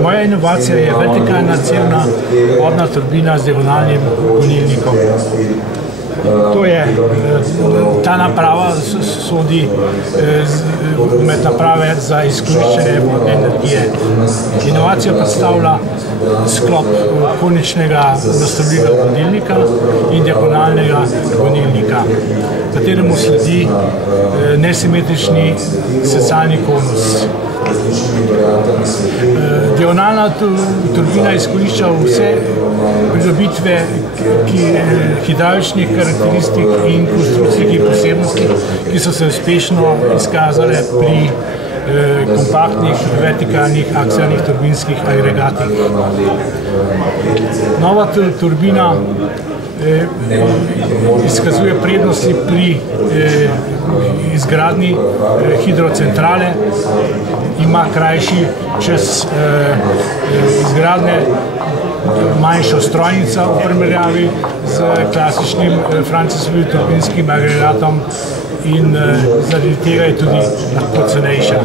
Moja inovacija je vertikalna cevna vodna turbina z diagonalnim gonilnikom. Ta naprava sodi med naprave za izkoriščanje vodne energije. Inovacija predstavlja sklop koničnega nastavljivega gonilnika in diagonalnega gonilnika, kateremu sledi nesimetrični sesalni konus. Diagonalna turbina izkorišča vse pridobitve hidravličnih karakteristik in konstrukcijskih posebnosti, ki so se uspešno izkazale pri kompaktnih vertikalnih aksialnih turbinskih agregatih. Nova turbina izkazuje prednosti pri izgradnji hidrocentrale, ima krajši čas izgradnje, manjšo strojnico v primerjavi z klasičnim Francisovim turbinskim agregatom in zaradi tega je tudi lahko cenejša.